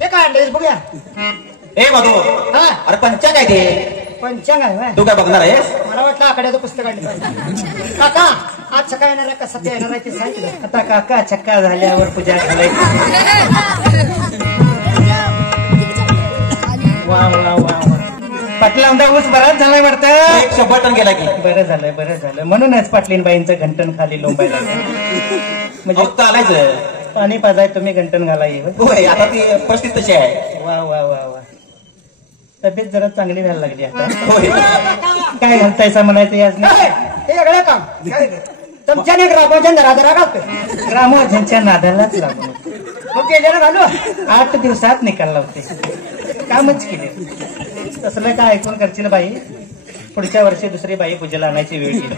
हे काय आणलंयस बघूया. ए मधू, हा अरे पंचांग आहे ते. पंचांग आहे व्हय? तू काय बघणार आहेस? मला वाटलं आकड्याचं पुस्तक आणलं. काका आज सकाळ येणार आहे कसा ते येणार आहे ते सांगितलं. आता काका चक्का झाल्यावर पूजा घालायची. वा वा वा वा. पाटलांचा ऊस बराच झालाय वाटतं. 100 टन गेला की. बरं झालं बरं झालं. म्हणूनच पाटलीनबाईंचं घंटन खाली लोंबायला म्हणजे चालायचं. पाणी पाजाय तुम्ही घंटन घाला येईल. होय, आता ती परिस्थिती तशी आहे. वा वा वा वा. तब्येत जरा चांगली व्हायला लागली आता. होय. काय घालतायसा म्हणायचं याच नाही. हे वेगळं काम. तुमच्याने ग्रामोजन जरा घालतोय. ग्रामोजनच्या नादालाच लागून मग गेल्यानं घालू. 8 दिवसात निकाल लावते. कामच केले. तसलं काय ऐकून करशील बाई. पुढच्या वर्षी दुसरी बाई पूजेला आणायची वेळ येईल.